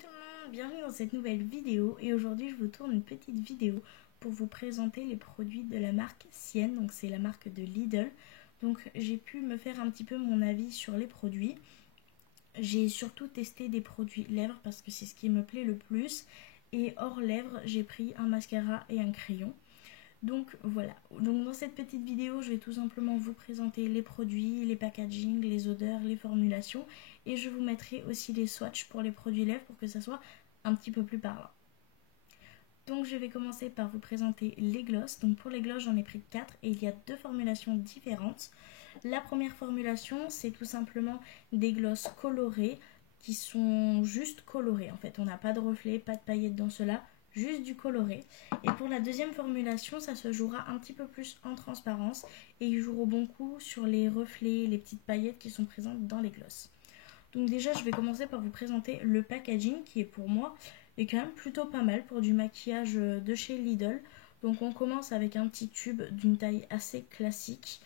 tout le monde, bienvenue dans cette nouvelle vidéo et aujourd'hui je vous tourne une petite vidéo pour vous présenter les produits de la marque Sienne, donc c'est la marque de Lidl. Donc j'ai pu me faire un petit peu mon avis sur les produits. J'ai surtout testé des produits lèvres parce que c'est ce qui me plaît le plus, et hors lèvres j'ai pris un mascara et un crayon. Donc voilà, donc dans cette petite vidéo je vais tout simplement vous présenter les produits, les packaging, les odeurs, les formulations, et je vous mettrai aussi les swatchs pour les produits lèvres pour que ça soit un petit peu plus parlant. Donc je vais commencer par vous présenter les glosses. Donc pour les glosses j'en ai pris 4 et il y a 2 formulations différentes. La première formulation c'est tout simplement des glosses colorées qui sont juste colorées en fait. On n'a pas de reflets, pas de paillettes dans cela, juste du coloré. Et pour la deuxième formulation ça se jouera un petit peu plus en transparence et ils joueront beaucoup sur les reflets, les petites paillettes qui sont présentes dans les glosses. Donc déjà je vais commencer par vous présenter le packaging qui est pour moi est quand même plutôt pas mal pour du maquillage de chez Lidl. Donc on commence avec un petit tube d'une taille assez classique.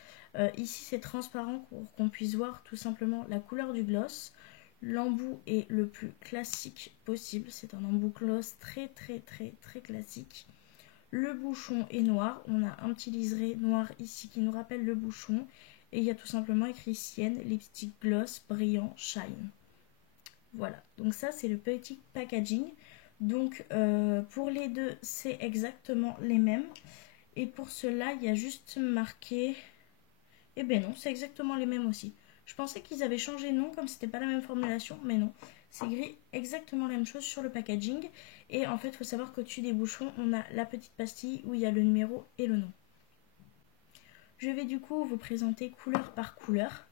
Ici c'est transparent pour qu'on puisse voir tout simplement la couleur du gloss. L'embout est le plus classique possible, c'est un embout gloss très classique. Le bouchon est noir, on a un petit liseré noir ici qui nous rappelle le bouchon. Et il y a tout simplement écrit Sienne, lipstick gloss brillant shine. Voilà, donc ça c'est le petit packaging. Donc pour les deux c'est exactement les mêmes. Et pour cela il y a juste marqué... Eh ben non, c'est exactement les mêmes aussi. Je pensais qu'ils avaient changé de nom comme c'était pas la même formulation, mais non. C'est écrit exactement la même chose sur le packaging. Et en fait il faut savoir qu'au-dessus des bouchons on a la petite pastille où il y a le numéro et le nom. Je vais du coup vous présenter couleur par couleur.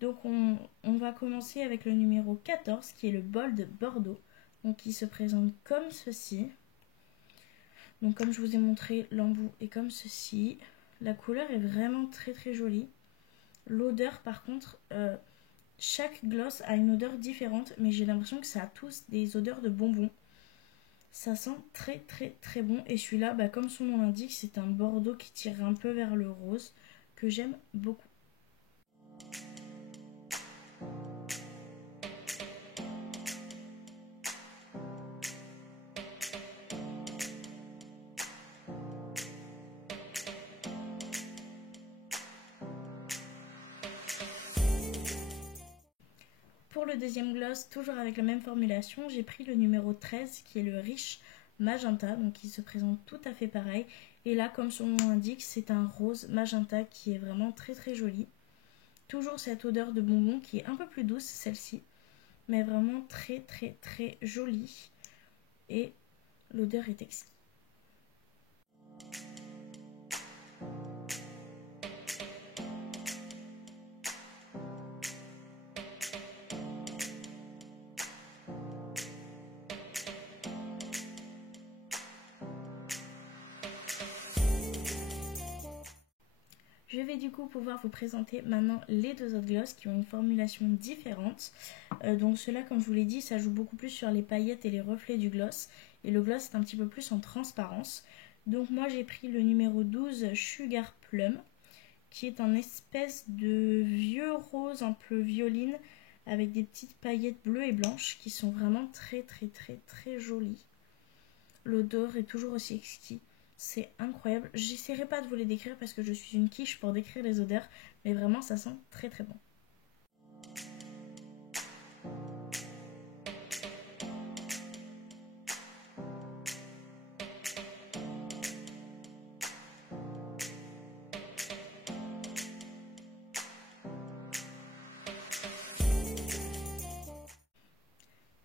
Donc on va commencer avec le numéro 14 qui est le Bold Bordeaux. Donc il se présente comme ceci. Donc comme je vous ai montré, l'embout est comme ceci. La couleur est vraiment très jolie. L'odeur par contre, chaque gloss a une odeur différente, mais j'ai l'impression que ça a tous des odeurs de bonbons. Ça sent très bon. Et celui-là, comme son nom l'indique, c'est un bordeaux qui tire un peu vers le rose, que j'aime beaucoup. Pour le deuxième gloss, toujours avec la même formulation, j'ai pris le numéro 13 qui est le Riche Magenta, donc il se présente tout à fait pareil. Et là, comme son nom l'indique, c'est un rose magenta qui est vraiment très joli. Toujours cette odeur de bonbon qui est un peu plus douce, celle-ci, mais vraiment très jolie. Et l'odeur est exquise. Je vais du coup pouvoir vous présenter maintenant les deux autres glosses qui ont une formulation différente. Donc ceux-là, comme je vous l'ai dit, ça joue beaucoup plus sur les paillettes et les reflets du gloss. Et le gloss est un petit peu plus en transparence. Donc moi j'ai pris le numéro 12 Sugar Plum, qui est un espèce de vieux rose un peu violine avec des petites paillettes bleues et blanches qui sont vraiment très jolies. L'odeur est toujours aussi exquise. C'est incroyable. J'essaierai pas de vous les décrire parce que je suis une quiche pour décrire les odeurs, mais vraiment ça sent très bon.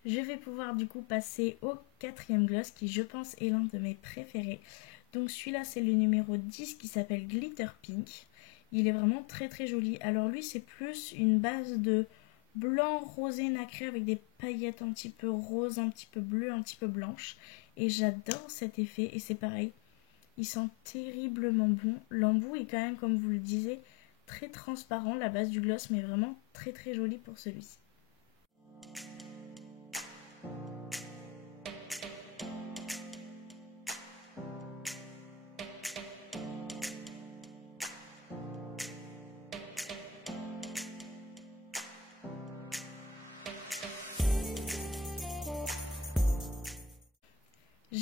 Je vais pouvoir du coup passer au quatrième gloss qui je pense est l'un de mes préférés. Donc celui-là c'est le numéro 10 qui s'appelle Glitter Pink. Il est vraiment très joli. Alors lui c'est plus une base de blanc rosé nacré avec des paillettes un petit peu rose, un petit peu bleu, un petit peu blanche. Et j'adore cet effet et c'est pareil. Il sent terriblement bon. L'embout est quand même, comme vous le disiez, très transparent, la base du gloss, mais vraiment très joli pour celui-ci.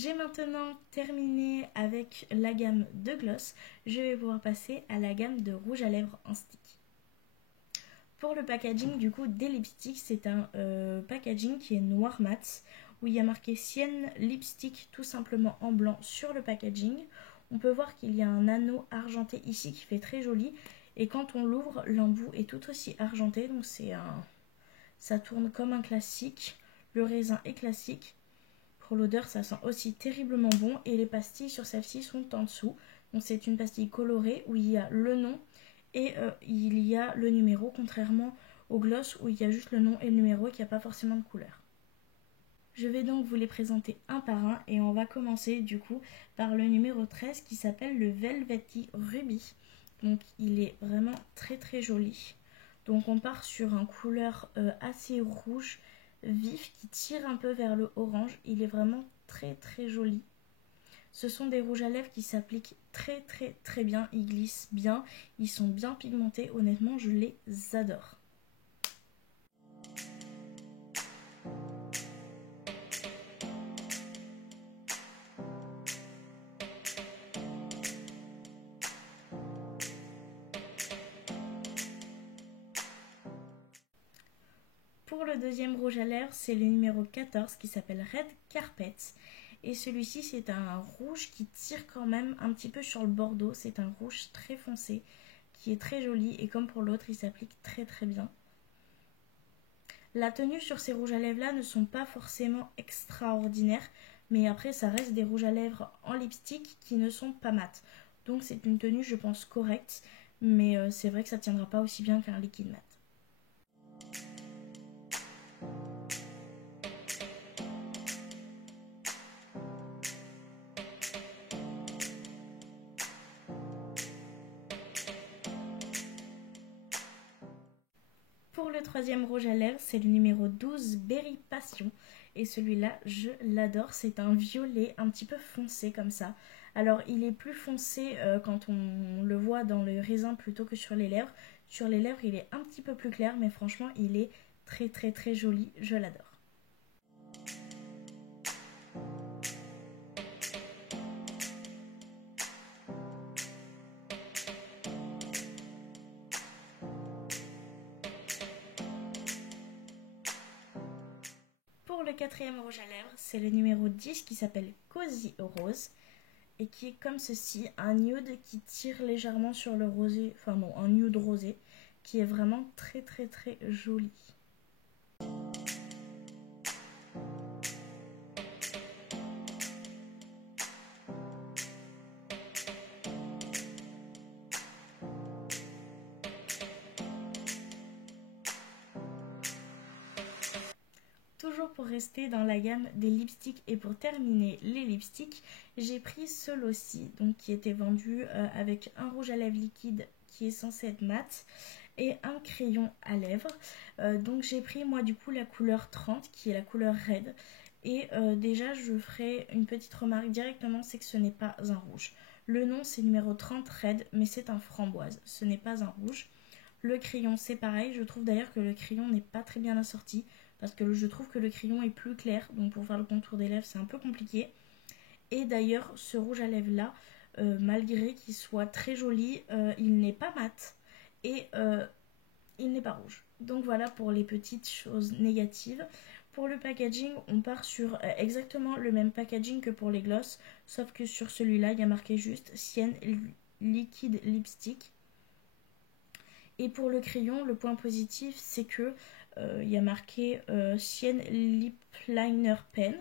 J'ai maintenant terminé avec la gamme de gloss. Je vais pouvoir passer à la gamme de rouge à lèvres en stick. Pour le packaging du coup des lipsticks, c'est un packaging qui est noir mat, où il y a marqué Sienne Lipstick tout simplement en blanc sur le packaging. On peut voir qu'il y a un anneau argenté ici qui fait très joli. Et quand on l'ouvre, l'embout est tout aussi argenté, donc ça tourne comme un classique. Le raisin est classique. Pour l'odeur, ça sent aussi terriblement bon. Et les pastilles sur celle-ci sont en dessous. Donc c'est une pastille colorée où il y a le nom et il y a le numéro, contrairement au gloss où il y a juste le nom et le numéro et qu'il n'y a pas forcément de couleur. Je vais donc vous les présenter un par un et on va commencer du coup par le numéro 13 qui s'appelle le Velvety Ruby. Donc il est vraiment très très joli. Donc on part sur un couleur assez rouge vif qui tire un peu vers le orange. Il est vraiment très très joli. Ce sont des rouges à lèvres qui s'appliquent très très très bien. Ils glissent bien, ils sont bien pigmentés. Honnêtement, je les adore. Pour le deuxième rouge à lèvres, c'est le numéro 14 qui s'appelle Red Carpet. Et celui-ci, c'est un rouge qui tire quand même un petit peu sur le bordeaux. C'est un rouge très foncé qui est très joli. Et comme pour l'autre, il s'applique très très bien. La tenue sur ces rouges à lèvres là ne sont pas forcément extraordinaires. Mais après, ça reste des rouges à lèvres en lipstick qui ne sont pas mat. Donc c'est une tenue, je pense, correcte. Mais c'est vrai que ça ne tiendra pas aussi bien qu'un liquide mat. Pour le troisième rouge à lèvres, c'est le numéro 12 Berry Passion. Et celui-là, je l'adore. C'est un violet un petit peu foncé comme ça. Alors, il est plus foncé quand on le voit dans le raisin plutôt que sur les lèvres. Sur les lèvres, il est un petit peu plus clair, mais franchement, il est très très très joli. Je l'adore. Pour le quatrième rouge à lèvres, c'est le numéro 10 qui s'appelle Cozy Rose et qui est comme ceci, un nude qui tire légèrement sur le rosé, enfin non, un nude rosé qui est vraiment très très très joli. Toujours pour rester dans la gamme des lipsticks et pour terminer les lipsticks, j'ai pris ce lot-ci, donc qui était vendu avec un rouge à lèvres liquide qui est censé être mat et un crayon à lèvres. Donc j'ai pris moi du coup la couleur 30 qui est la couleur red. Et déjà je ferai une petite remarque directement, c'est que ce n'est pas un rouge. Le nom c'est numéro 30 red, mais c'est un framboise, ce n'est pas un rouge. Le crayon c'est pareil, je trouve d'ailleurs que le crayon n'est pas très bien assorti. Parce que je trouve que le crayon est plus clair. Donc pour faire le contour des lèvres, c'est un peu compliqué. Et d'ailleurs, ce rouge à lèvres là, malgré qu'il soit très joli, il n'est pas mat. Et il n'est pas rouge. Donc voilà pour les petites choses négatives. Pour le packaging, on part sur exactement le même packaging que pour les gloss. Sauf que sur celui-là, il y a marqué juste Sienne Liquid Lipstick. Et pour le crayon, le point positif, c'est que il y a marqué Sienne Lip Liner Pen.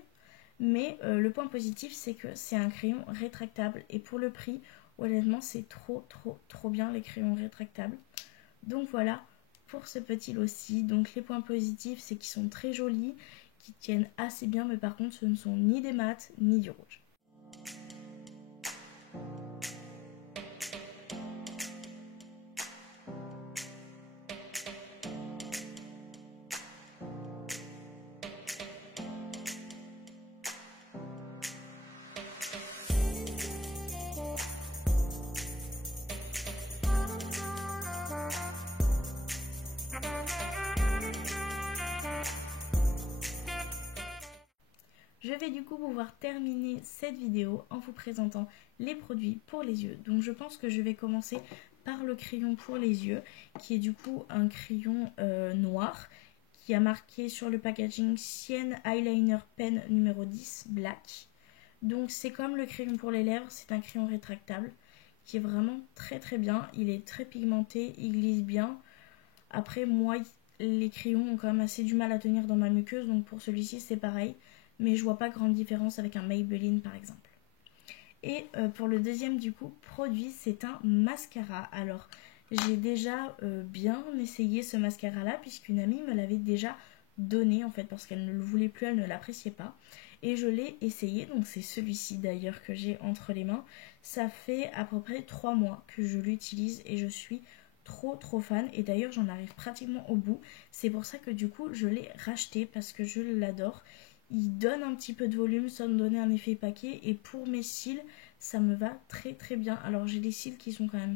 Mais le point positif, c'est que c'est un crayon rétractable. Et pour le prix, honnêtement, c'est trop bien les crayons rétractables. Donc voilà pour ce petit lot-ci. Donc les points positifs, c'est qu'ils sont très jolis, qu'ils tiennent assez bien. Mais par contre, ce ne sont ni des mats, ni du rouge. Je vais du coup pouvoir terminer cette vidéo en vous présentant les produits pour les yeux. Donc je pense que je vais commencer par le crayon pour les yeux, qui est du coup un crayon noir, qui a marqué sur le packaging Sienne Eyeliner Pen numéro 10 Black. Donc c'est comme le crayon pour les lèvres, c'est un crayon rétractable qui est vraiment très très bien. Il est très pigmenté, il glisse bien. Après moi, les crayons ont quand même assez du mal à tenir dans ma muqueuse, donc pour celui-ci c'est pareil. Mais je vois pas grande différence avec un Maybelline par exemple. Et pour le deuxième du coup produit, c'est un mascara. Alors j'ai déjà bien essayé ce mascara là puisqu'une amie me l'avait déjà donné en fait parce qu'elle ne le voulait plus, elle ne l'appréciait pas. Et je l'ai essayé, donc c'est celui-ci d'ailleurs que j'ai entre les mains. Ça fait à peu près 3 mois que je l'utilise et je suis trop fan. Et d'ailleurs j'en arrive pratiquement au bout. C'est pour ça que du coup je l'ai racheté parce que je l'adore. Il donne un petit peu de volume sans me donner un effet paquet. Et pour mes cils, ça me va très bien. Alors j'ai des cils qui sont quand même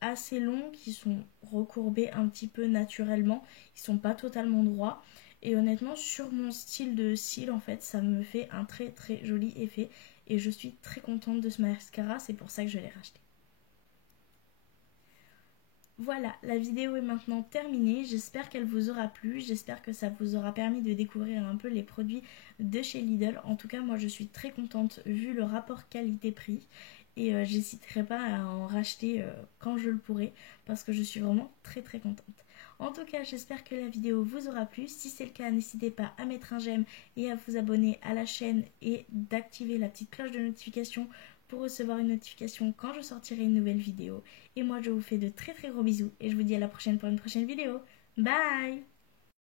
assez longs, qui sont recourbés un petit peu naturellement. Ils sont pas totalement droits. Et honnêtement, sur mon style de cils, en fait, ça me fait un très joli effet. Et je suis très contente de ce mascara, c'est pour ça que je l'ai racheté. Voilà, la vidéo est maintenant terminée, j'espère qu'elle vous aura plu, j'espère que ça vous aura permis de découvrir un peu les produits de chez Lidl. En tout cas, moi je suis très contente vu le rapport qualité-prix et j'hésiterai pas à en racheter quand je le pourrai parce que je suis vraiment très contente. En tout cas, j'espère que la vidéo vous aura plu. Si c'est le cas, n'hésitez pas à mettre un j'aime et à vous abonner à la chaîne et d'activer la petite cloche de notification pour recevoir une notification quand je sortirai une nouvelle vidéo. Et moi je vous fais de très gros bisous et je vous dis à la prochaine pour une prochaine vidéo. Bye!